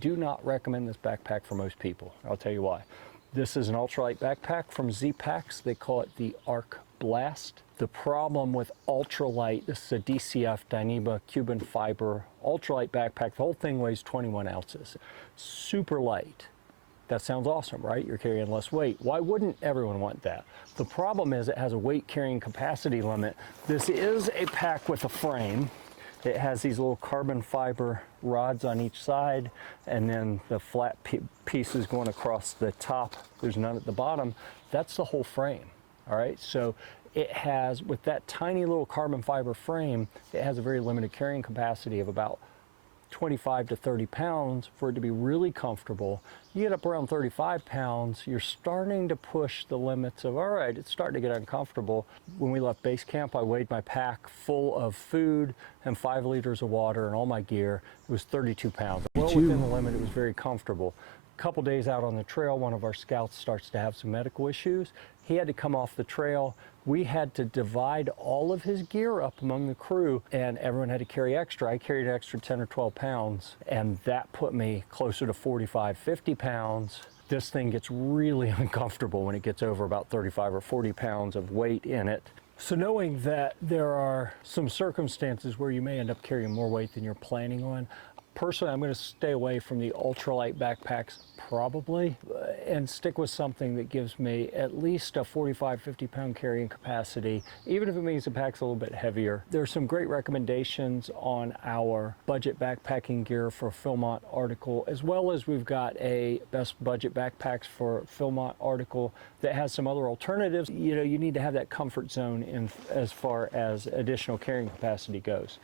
do not recommend this backpack for most people. I'll tell you why. This is an ultralight backpack from Z-Packs. They call it the Arc Blast. The problem with ultralight, this is a DCF, Dyneema Cuban fiber ultralight backpack. The whole thing weighs 21 ounces. Super light. That sounds awesome, right? You're carrying less weight. Why wouldn't everyone want that? The problem is it has a weight carrying capacity limit. This is a pack with a frame. It has these little carbon fiber rods on each side, and then the flat pieces going across the top. There's none at the bottom. That's the whole frame, all right? So it has, with that tiny little carbon fiber frame, it has a very limited carrying capacity of about 25 to 30 pounds for it to be really comfortable. You get up around 35 pounds, you're starting to push the limits of, all right, it's starting to get uncomfortable. When we left base camp, I weighed my pack full of food and 5 liters of water and all my gear. It was 32 pounds. Well within the limit, it was very comfortable. A couple days out on the trail, one of our scouts starts to have some medical issues. He had to come off the trail. We had to divide all of his gear up among the crew, and everyone had to carry extra. I carried an extra 10 or 12 pounds, and that put me closer to 45, 50 pounds. This thing gets really uncomfortable when it gets over about 35 or 40 pounds of weight in it. So knowing that there are some circumstances where you may end up carrying more weight than you're planning on, personally, I'm going to stay away from the ultralight backpacks probably and stick with something that gives me at least a 45, 50 pound carrying capacity, even if it means the pack's a little bit heavier. There's some great recommendations on our budget backpacking gear for Philmont article, as well as we've got a best budget backpacks for Philmont article that has some other alternatives. You know, you need to have that comfort zone in as far as additional carrying capacity goes.